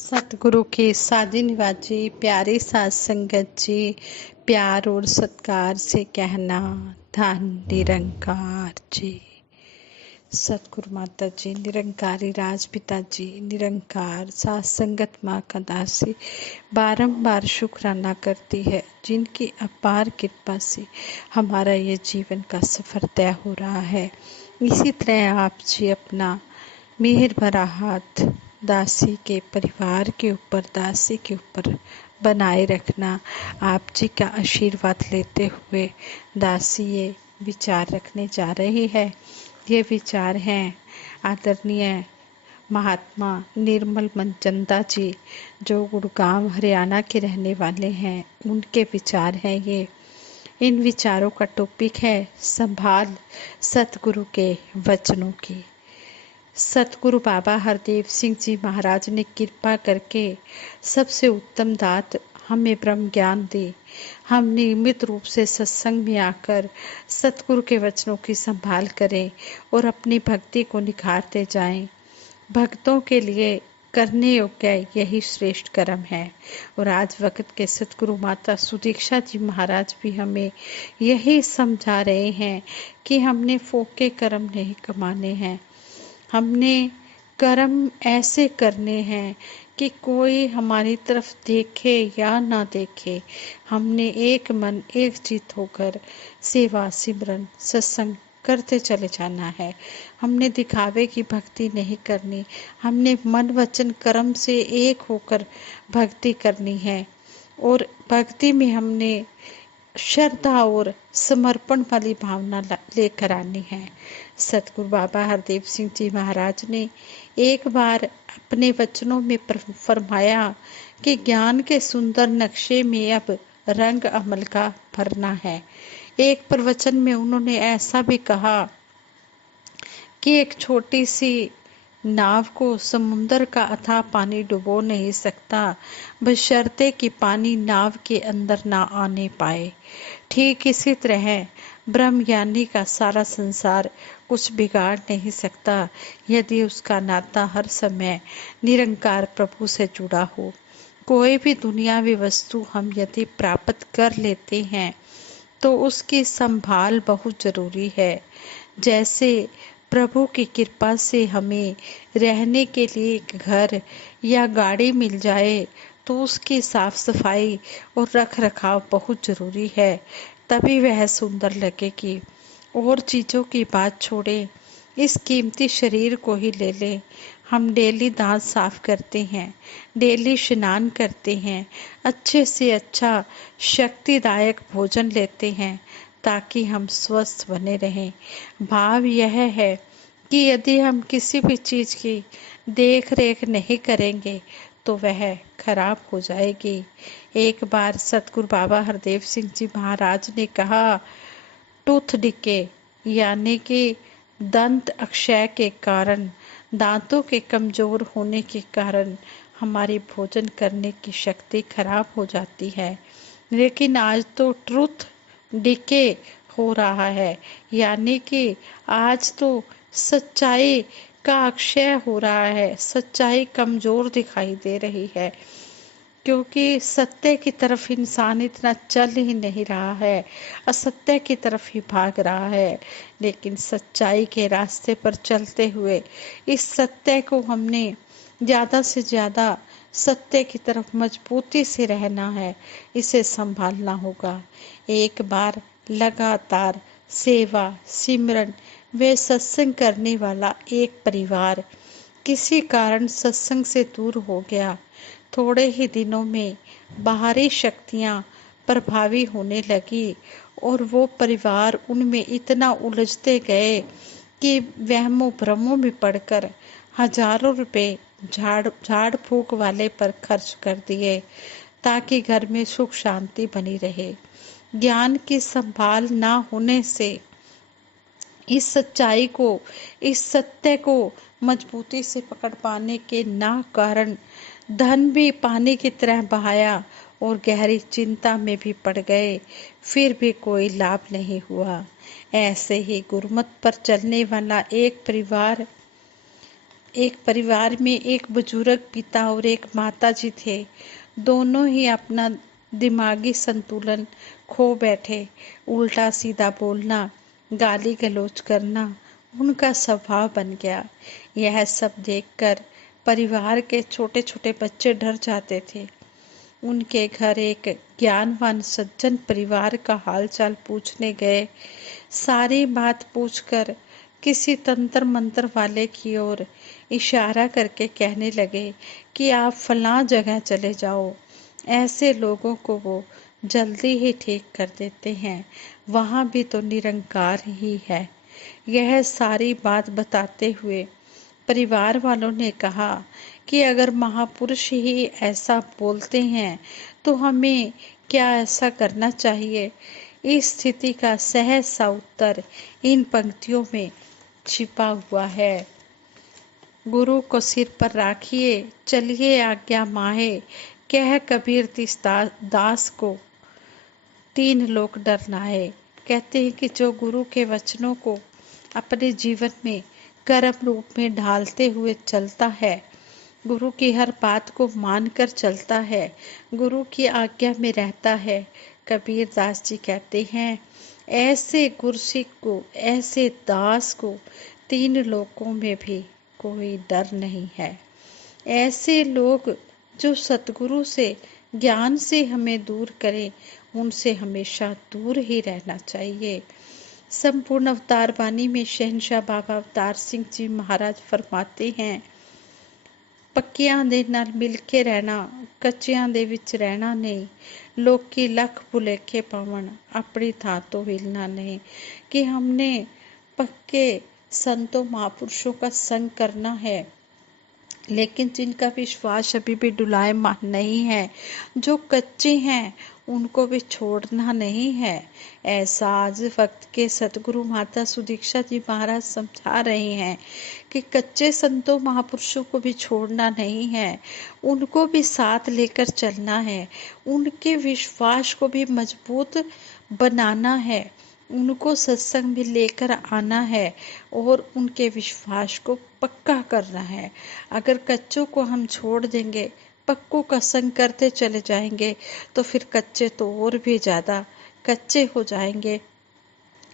सतगुरु की साधी निवाजी प्यारी साध संगत जी, प्यार और सत्कार से कहना धन निरंकार जी। सतगुरु माता जी, निरंकारी राजपिता जी, निरंकार साध संगत माँ का दासी बारंबार शुक्राना करती है, जिनकी अपार कृपा से हमारा ये जीवन का सफर तय हो रहा है। इसी तरह आप जी अपना मेहर भरा हाथ दासी के परिवार के ऊपर, दासी के ऊपर बनाए रखना। आप जी का आशीर्वाद लेते हुए दासी ये विचार रखने जा रही है। ये विचार हैं आदरणीय महात्मा निर्मल मनचंदा जी, जो गुड़गांव हरियाणा के रहने वाले हैं, उनके विचार हैं ये। इन विचारों का टॉपिक है संभाल सतगुरु के वचनों की। सतगुरु बाबा हरदेव सिंह जी महाराज ने कृपा करके सबसे उत्तम दात हमें ब्रह्म ज्ञान दी। हम नियमित रूप से सत्संग में आकर सतगुरु के वचनों की संभाल करें और अपनी भक्ति को निखारते जाएं। भक्तों के लिए करने योग्य यही श्रेष्ठ कर्म है। और आज वक्त के सतगुरु माता सुदीक्षा जी महाराज भी हमें यही समझा रहे हैं कि हमने फोके कर्म नहीं कमाने हैं। हमने कर्म ऐसे करने हैं कि कोई हमारी तरफ देखे या ना देखे, हमने एक मन एक चित होकर सेवा सिमरन सत्संग करते चले जाना है। हमने दिखावे की भक्ति नहीं करनी, हमने मन वचन कर्म से एक होकर भक्ति करनी है। और भक्ति में हमने श्रद्धा और समर्पण वाली भावना लेकर आनी है। सतगुरु बाबा हरदेव सिंह जी महाराज ने एक बार अपने वचनों में फरमाया कि ज्ञान के सुंदर नक्शे में अब रंग अमल का भरना है। एक प्रवचन में उन्होंने ऐसा भी कहा कि एक छोटी सी नाव को समुंदर का अथाह पानी डुबो नहीं सकता, बशर्ते कि पानी नाव के अंदर ना आने पाए। ठीक इसी तरह ब्रह्मज्ञानी का सारा संसार कुछ बिगाड़ नहीं सकता यदि उसका नाता हर समय निरंकार प्रभु से जुड़ा हो। कोई भी दुनियावी वस्तु हम यदि प्राप्त कर लेते हैं तो उसकी संभाल बहुत जरूरी है। जैसे प्रभु की कृपा से हमें रहने के लिए एक घर या गाड़ी मिल जाए तो उसकी साफ सफाई और रख रखाव बहुत जरूरी है, तभी वह सुंदर लगेगी। और चीज़ों की बात छोड़े, इस कीमती शरीर को ही ले ले। हम डेली दांत साफ करते हैं, डेली स्नान करते हैं, अच्छे से अच्छा शक्तिदायक भोजन लेते हैं ताकि हम स्वस्थ बने रहें। भाव यह है कि यदि हम किसी भी चीज़ की देख रेख नहीं करेंगे तो वह खराब हो जाएगी। एक बार सतगुरु बाबा हरदेव सिंह जी महाराज ने कहा, टूथ डिके यानी कि दंत अक्षय के कारण, दांतों के कमजोर होने के कारण हमारी भोजन करने की शक्ति खराब हो जाती है। लेकिन आज तो ट्रूथ डिके हो रहा है, यानी कि आज तो सच्चाई का अक्षय हो रहा है, सच्चाई कमजोर दिखाई दे रही है, क्योंकि सत्य की तरफ इंसान इतना चल ही नहीं रहा है, असत्य की तरफ ही भाग रहा है। लेकिन सच्चाई के रास्ते पर चलते हुए इस सत्य को हमने ज़्यादा से ज़्यादा सत्य की तरफ मजबूती से रहना है, इसे संभालना होगा। एक बार लगातार सेवा सिमरन व सत्संग करने वाला एक परिवार किसी कारण सत्संग से दूर हो गया। थोड़े ही दिनों में बाहरी शक्तियां प्रभावी होने लगी और वो परिवार उनमें इतना उलझते गए कि वहमों भ्रमों में पड़कर हजारों रुपए झाड़ फूक वाले पर खर्च कर दिए ताकि घर में सुख शांति बनी रहे। ज्ञान की संभाल ना होने से इस सच्चाई को, इस सत्य को मजबूती से पकड़ पाने के ना कारण धन भी पानी की तरह बहाया और गहरी चिंता में भी पड़ गए, फिर भी कोई लाभ नहीं हुआ। ऐसे ही गुरमत पर चलने वाला एक परिवार एक परिवार में एक बुजुर्ग पिता और एक माता जी थे। दोनों ही अपना दिमागी संतुलन खो बैठे। उल्टा सीधा बोलना, गाली गलौज करना उनका स्वभाव बन गया। यह सब देखकर परिवार के छोटे छोटे बच्चे डर जाते थे। उनके घर एक ज्ञानवान सज्जन परिवार का हालचाल पूछने गए। सारी बात पूछकर किसी तंत्र मंत्र वाले की ओर इशारा करके कहने लगे कि आप फलां जगह चले जाओ, ऐसे लोगों को वो जल्दी ही ठीक कर देते हैं, वहाँ भी तो निरंकार ही है। यह सारी बात बताते हुए परिवार वालों ने कहा कि अगर महापुरुष ही ऐसा बोलते हैं तो हमें क्या ऐसा करना चाहिए। इस स्थिति का सहज सा उत्तर इन पंक्तियों में छिपा हुआ है। गुरु को सिर पर राखिए, चलिए आज्ञा माहे, कह कबीर तिस दास को, तीन लोग डर नाए। कहते हैं कि जो गुरु के वचनों को अपने जीवन में कर्म रूप में ढालते हुए चलता है, गुरु की हर बात को मानकर चलता है, गुरु की आज्ञा में रहता है, कबीर दास जी कहते हैं ऐसे गुरसिख को, ऐसे दास को तीन लोकों में भी कोई डर नहीं है। ऐसे लोग जो सतगुरु से, ज्ञान से हमें दूर करें, उनसे हमेशा दूर ही रहना चाहिए। संपूर्ण अवतार वाणी में शहंशाह बाबा अवतार सिंह जी महाराज फरमाते हैं, पक्कियां दे नाल मिल के रहना, कच्चियां दे विच रहना नहीं, लोकी लख भुलेखे पावन, अपनी थां तो हिलना नहीं। कि हमने पक्के संतों महापुरुषों का संग करना है, लेकिन जिनका विश्वास अभी भी डुलायमान नहीं है, जो कच्चे हैं, उनको भी छोड़ना नहीं है। ऐसा आज वक्त के सतगुरु माता सुदीक्षा जी महाराज समझा रहे हैं कि कच्चे संतों महापुरुषों को भी छोड़ना नहीं है, उनको भी साथ लेकर चलना है, उनके विश्वास को भी मजबूत बनाना है, उनको सत्संग में लेकर आना है और उनके विश्वास को पक्का करना है। अगर कच्चों को हम छोड़ देंगे, पक्कों का संग करते चले जाएंगे, तो फिर कच्चे तो और भी ज़्यादा कच्चे हो जाएंगे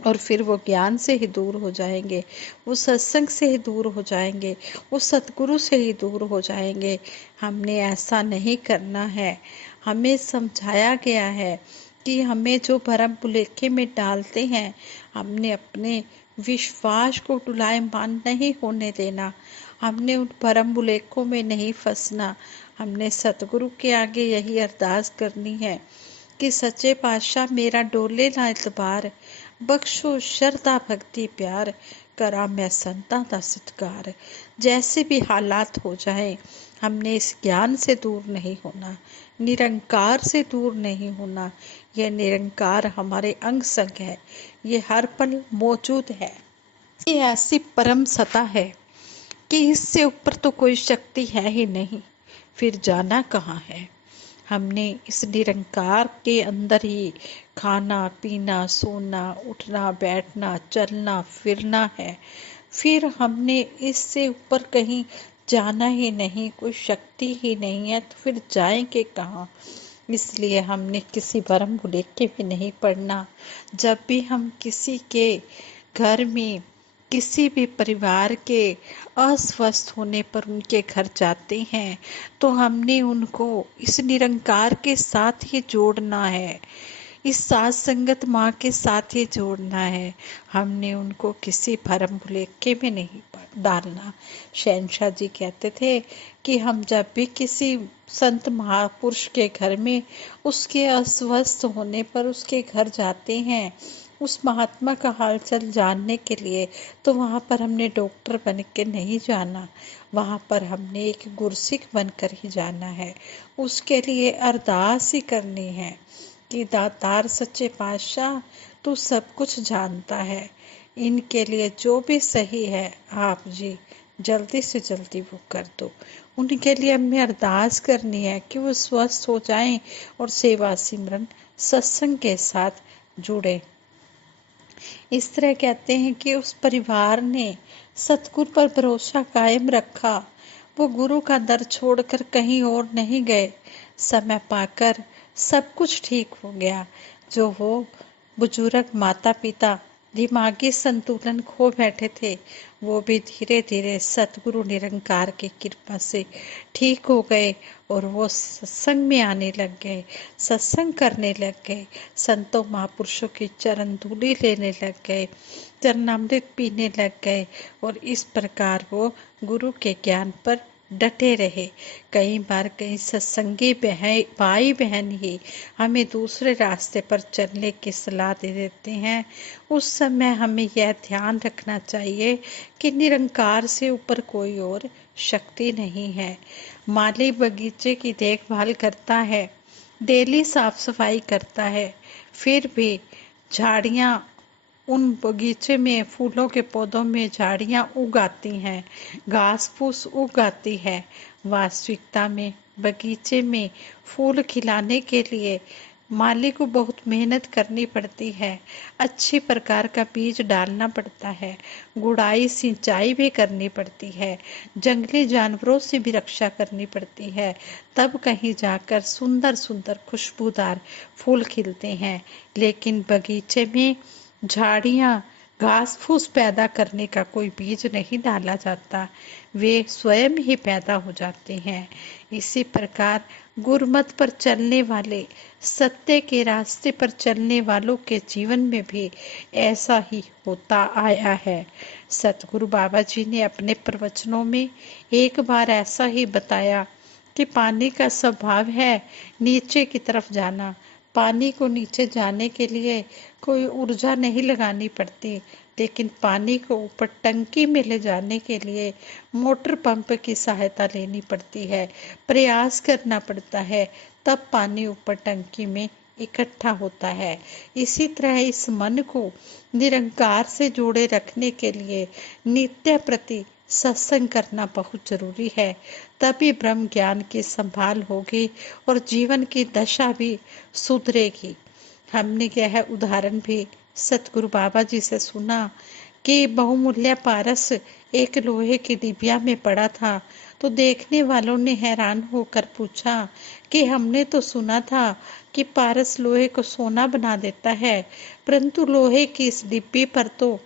और फिर वो ज्ञान से ही दूर हो जाएंगे, वो सत्संग से ही दूर हो जाएंगे, वो सतगुरु से ही दूर हो जाएंगे। हमने ऐसा नहीं करना है। हमें समझाया गया है कि हमें जो भरम भुलेखे में डालते हैं, हमने अपने विश्वास को डुलायमान नहीं होने देना, हमने उन भरम भुलेखों में नहीं फंसना। हमने सतगुरु के आगे यही अरदास करनी है कि सच्चे पातशाह मेरा डोले ना इतबार, बख्शो श्रद्धा भक्ति प्यार, करा मैं संतां दा सत्कार। जैसे भी हालात हो जाए, हमने इस ज्ञान से दूर नहीं होना, निरंकार से दूर नहीं होना। यह निरंकार हमारे अंग संग है, ये हर पल मौजूद है। ये ऐसी परम सत्ता है कि इससे ऊपर तो कोई शक्ति है ही नहीं, फिर जाना कहाँ है। हमने इस निरंकार के अंदर ही खाना पीना, सोना, उठना, बैठना, चलना फिरना है। फिर हमने इससे ऊपर कहीं जाना ही नहीं, कोई शक्ति ही नहीं है, तो फिर जाएंगे कहाँ। इसलिए हमने किसी भरम भुलेखे भी नहीं पड़ना। जब भी हम किसी के घर में, किसी भी परिवार के अस्वस्थ होने पर उनके घर जाते हैं, तो हमने उनको इस निरंकार के साथ ही जोड़ना है, इस साथ संगत माँ के साथ ही जोड़ना है। हमने उनको किसी भरम भुलेखे में नहीं डालना। शहंशाह जी कहते थे कि हम जब भी किसी संत महापुरुष के घर में उसके अस्वस्थ होने पर उसके घर जाते हैं, उस महात्मा का हालचाल जानने के लिए, तो वहाँ पर हमने डॉक्टर बन के नहीं जाना, वहाँ पर हमने एक गुरसिख बनकर ही जाना है। उसके लिए अरदास ही करनी है कि दातार सच्चे पातशाह तू सब कुछ जानता है, इनके लिए जो भी सही है आप जी जल्दी से जल्दी वो कर दो। उनके लिए हमें अरदास करनी है कि वो स्वस्थ हो जाएं और सेवा सिमरन सत्संग के साथ जुड़े। इस तरह कहते हैं कि उस परिवार ने सतगुरु पर भरोसा कायम रखा। वो गुरु का दर छोड़कर कहीं और नहीं गए। समय पाकर सब कुछ ठीक हो गया। जो वो बुजुर्ग माता पिता दिमागी संतुलन खो बैठे थे, वो भी धीरे धीरे सतगुरु निरंकार की कृपा से ठीक हो गए और वो सत्संग में आने लग गए, सत्संग करने लग गए, संतों महापुरुषों की चरण धूलि लेने लग गए, चरणामृत पीने लग गए और इस प्रकार वो गुरु के ज्ञान पर डटे रहे। कई बार कई सत्संगी भाई बहन ही हमें दूसरे रास्ते पर चलने की सलाह दे देते हैं। उस समय हमें यह ध्यान रखना चाहिए कि निरंकार से ऊपर कोई और शक्ति नहीं है। माली बगीचे की देखभाल करता है, डेली साफ सफाई करता है, फिर भी झाड़ियाँ उन बगीचे में फूलों के पौधों में झाड़ियाँ उग आती हैं, घास फूस उग आती है। वास्तविकता में बगीचे में फूल खिलाने के लिए माली को बहुत मेहनत करनी पड़ती है, अच्छी प्रकार का बीज डालना पड़ता है, गुड़ाई सिंचाई भी करनी पड़ती है, जंगली जानवरों से भी रक्षा करनी पड़ती है, तब कहीं जाकर सुंदर सुंदर खुशबूदार फूल खिलते हैं। लेकिन बगीचे में झाड़ियाँ घास फूस पैदा करने का कोई बीज नहीं डाला जाता, वे स्वयं ही पैदा हो जाते हैं। इसी प्रकार गुरमत पर चलने वाले, सत्य के रास्ते पर चलने वालों के जीवन में भी ऐसा ही होता आया है। सतगुरु बाबा जी ने अपने प्रवचनों में एक बार ऐसा ही बताया कि पानी का स्वभाव है नीचे की तरफ जाना। पानी को नीचे जाने के लिए कोई ऊर्जा नहीं लगानी पड़ती, लेकिन पानी को ऊपर टंकी में ले जाने के लिए मोटर पंप की सहायता लेनी पड़ती है, प्रयास करना पड़ता है, तब पानी ऊपर टंकी में इकट्ठा होता है। इसी तरह इस मन को निरंकार से जोड़े रखने के लिए नित्य प्रति सत्संग करना बहुत जरूरी है, तभी ब्रह्म ज्ञान की संभाल होगी और जीवन की दशा भी सुधरेगी। हमने यह उदाहरण भी सतगुरु बाबा जी से सुना कि बहुमूल्य पारस एक लोहे की डिबिया में पड़ा था, तो देखने वालों ने हैरान होकर पूछा कि हमने तो सुना था कि पारस लोहे को सोना बना देता है, परंतु लोहे की इस डिब्बी पर तो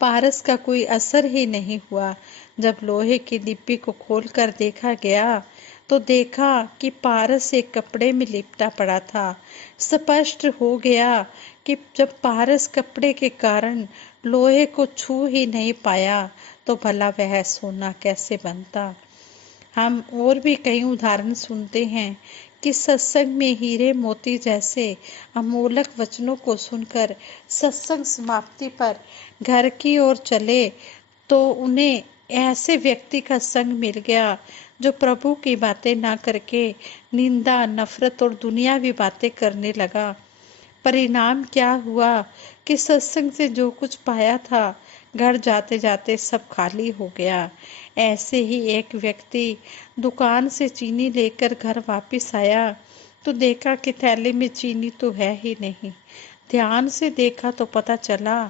पारस का कोई असर ही नहीं हुआ। जब लोहे की डिब्बी को खोलकर देखा गया तो देखा कि पारस एक कपड़े में लिपटा पड़ा था। स्पष्ट हो गया कि जब पारस कपड़े के कारण लोहे को छू ही नहीं पाया तो भला वह सोना कैसे बनता। हम और भी कई उदाहरण सुनते हैं कि सत्संग में हीरे मोती जैसे अमोलक वचनों को सुनकर सत्संग समाप्ति पर घर की ओर चले तो उन्हें ऐसे व्यक्ति का संग मिल गया जो प्रभु की बातें ना करके निंदा, नफरत और दुनियावी बातें करने लगा। परिणाम क्या हुआ कि सत्संग से जो कुछ पाया था घर जाते जाते सब खाली हो गया। ऐसे ही एक व्यक्ति दुकान से चीनी लेकर घर वापस आया तो देखा कि थैले में चीनी तो है ही नहीं। ध्यान से देखा तो पता चला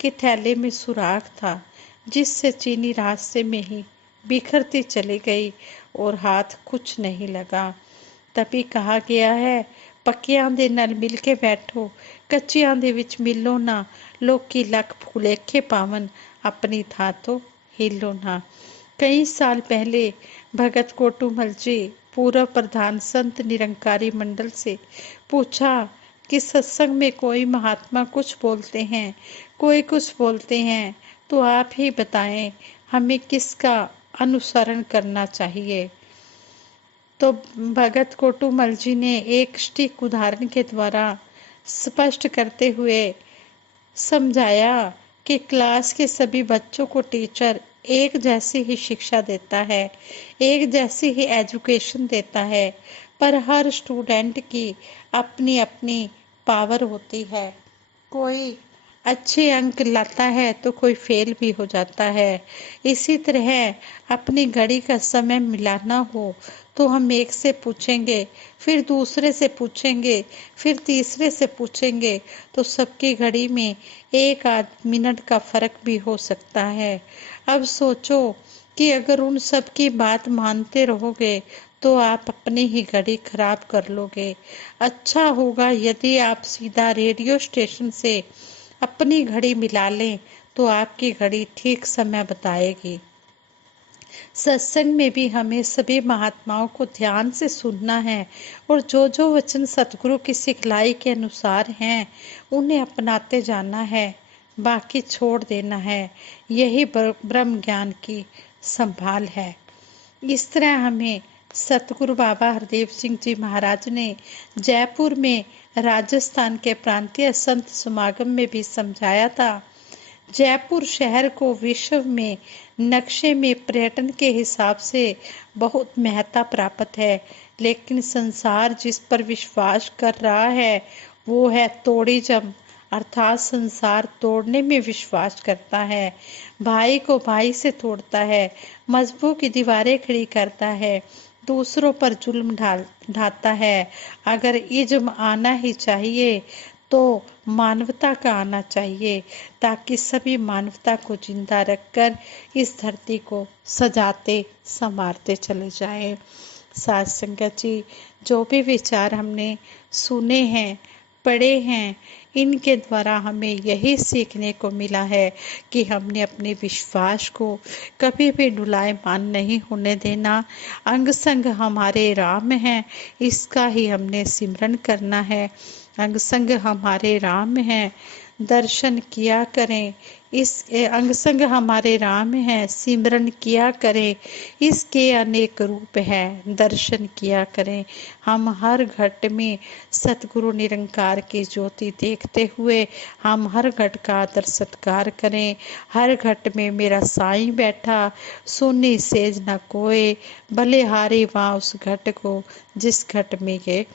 कि थैले में सुराख था, जिससे चीनी रास्ते में ही बिखरती चली गई और हाथ कुछ नहीं लगा। तभी कहा गया है, पक्कियां दे नाल मिल के बैठो, कच्चियां दे विच मिलो ना, लोकी लख भुलेखे पावन, अपनी था तो हिलो ना। कई साल पहले भगत कोटूमल जी पूर्व प्रधान संत निरंकारी मंडल से पूछा कि सत्संग में कोई महात्मा कुछ बोलते हैं, कोई कुछ बोलते हैं, तो आप ही बताएं हमें किसका अनुसरण करना चाहिए। तो भगत कोटूमल जी ने एक सटीक उदाहरण के द्वारा स्पष्ट करते हुए समझाया कि क्लास के सभी बच्चों को टीचर एक जैसी ही शिक्षा देता है, एक जैसी ही एजुकेशन देता है, पर हर स्टूडेंट की अपनी अपनी पावर होती है। कोई अच्छे अंक लाता है तो कोई फेल भी हो जाता है। इसी तरह अपनी घड़ी का समय मिलाना हो तो हम एक से पूछेंगे, फिर दूसरे से पूछेंगे, फिर तीसरे से पूछेंगे, तो सबकी घड़ी में एक आध मिनट का फर्क भी हो सकता है। अब सोचो कि अगर उन सब की बात मानते रहोगे तो आप अपनी ही घड़ी खराब कर लोगे। अच्छा होगा यदि आप सीधा रेडियो स्टेशन से अपनी घड़ी मिला लें तो आपकी घड़ी ठीक समय बताएगी। सत्संग में भी हमें सभी महात्माओं को ध्यान से सुनना है और जो जो वचन सतगुरु की सिखलाई के अनुसार हैं उन्हें अपनाते जाना है, बाकी छोड़ देना है। यही ब्रह्म ज्ञान की संभाल है। इस तरह हमें सतगुरु बाबा हरदेव सिंह जी महाराज ने जयपुर में राजस्थान के प्रांतीय संत समागम में भी समझाया था। जयपुर शहर को विश्व में नक्शे में पर्यटन के हिसाब से बहुत महत्ता प्राप्त है, लेकिन संसार जिस पर विश्वास कर रहा है वो है तोड़ीजम, अर्थात संसार तोड़ने में विश्वास करता है, भाई को भाई से तोड़ता है, मजबूत की दीवारें खड़ी करता है, दूसरों पर जुल्म ढाता है। अगर इज्म आना ही चाहिए तो मानवता का आना चाहिए, ताकि सभी मानवता को जिंदा रखकर इस धरती को सजाते संवारते चले जाएं। साथ संगत जी, जो भी विचार हमने सुने हैं, पढ़े हैं, इनके द्वारा हमें यही सीखने को मिला है कि हमने अपने विश्वास को कभी भी डुलायमान नहीं होने देना। अंग संग हमारे राम हैं, इसका ही हमने सिमरन करना है। अंग संग हमारे राम हैं, दर्शन किया करें। इस अंग संग हमारे राम हैं, सिमरन किया करें। इसके अनेक रूप हैं, दर्शन किया करें। हम हर घट में सतगुरु निरंकार की ज्योति देखते हुए हम हर घट का आदर सत्कार करें। हर घट में मेरा साईं बैठा, सुनी सेज न कोय, भले हारे वहाँ उस घट को जिस घट में ये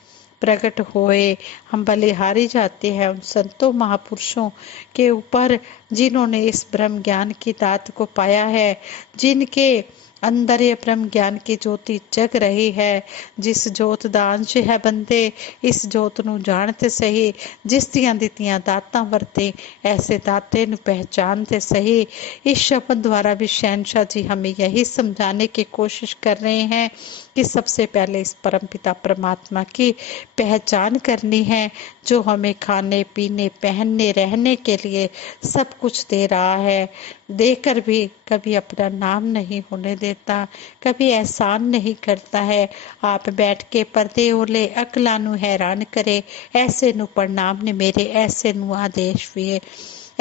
प्रकट होए। हम बलिहारी जाते हैं उन संतों महापुरुषों के ऊपर जिन्होंने इस ब्रह्म ज्ञान की दात को पाया है, जिनके अंदर ये ब्रह्म ज्ञान की ज्योति जग रही है। जिस जोत दा अंश है बंदे, इस जोत नू जानते सही, जिस दियां दित्तियां दातां वरते ऐसे दाते नू पहचानते सही। इस शब्द द्वारा भी शहनशाह जी हमें यही समझाने की कोशिश कर रहे हैं कि सबसे पहले इस परमपिता परमात्मा की पहचान करनी है, जो हमें खाने पीने पहनने रहने के लिए सब कुछ दे रहा है, देकर भी कभी अपना नाम नहीं होने देता, कभी एहसान नहीं करता है। आप बैठ के पर्दे ओले अकला नू हैरान करे, ऐसे नू प्रणाम ने मेरे, ऐसे नू आदेश हुए।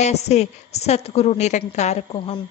ऐसे सतगुरु निरंकार को हम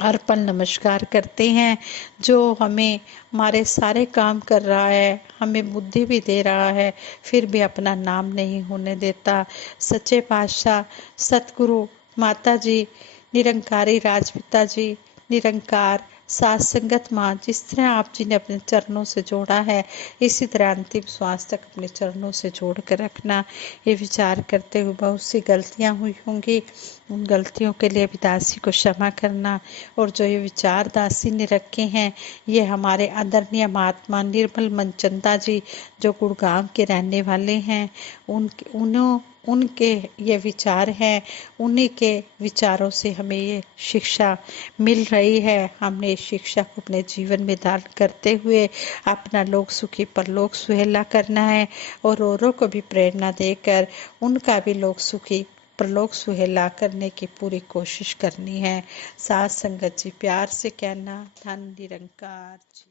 अर्पण नमस्कार करते हैं, जो हमें हमारे सारे काम कर रहा है, हमें बुद्धि भी दे रहा है, फिर भी अपना नाम नहीं होने देता। सच्चे पातशाह सतगुरु माता जी, निरंकारी राजपिता जी, निरंकार सात संगत माँ, जिस तरह आप जी ने अपने चरणों से जोड़ा है, इसी तरह अंतिम श्वास तक अपने चरणों से जोड़ कर रखना। ये विचार करते हुए बहुत सी गलतियाँ हुई होंगी, उन गलतियों के लिए भी दासी को क्षमा करना। और जो ये विचार दासी ने रखे हैं, ये हमारे आदरणीय महात्मा निर्मल मनचंदा जी, जो गुड़गांव के रहने वाले हैं, उनके ये विचार हैं, उन्हीं के विचारों से हमें ये शिक्षा मिल रही है। हमने इस शिक्षा को अपने जीवन में धारण करते हुए अपना लोक सुखी परलोक सुहेला करना है और औरों को भी प्रेरणा देकर उनका भी लोक सुखी परलोक सुहेला करने की पूरी कोशिश करनी है। साथ संगत जी, प्यार से कहना, धन निरंकार जी।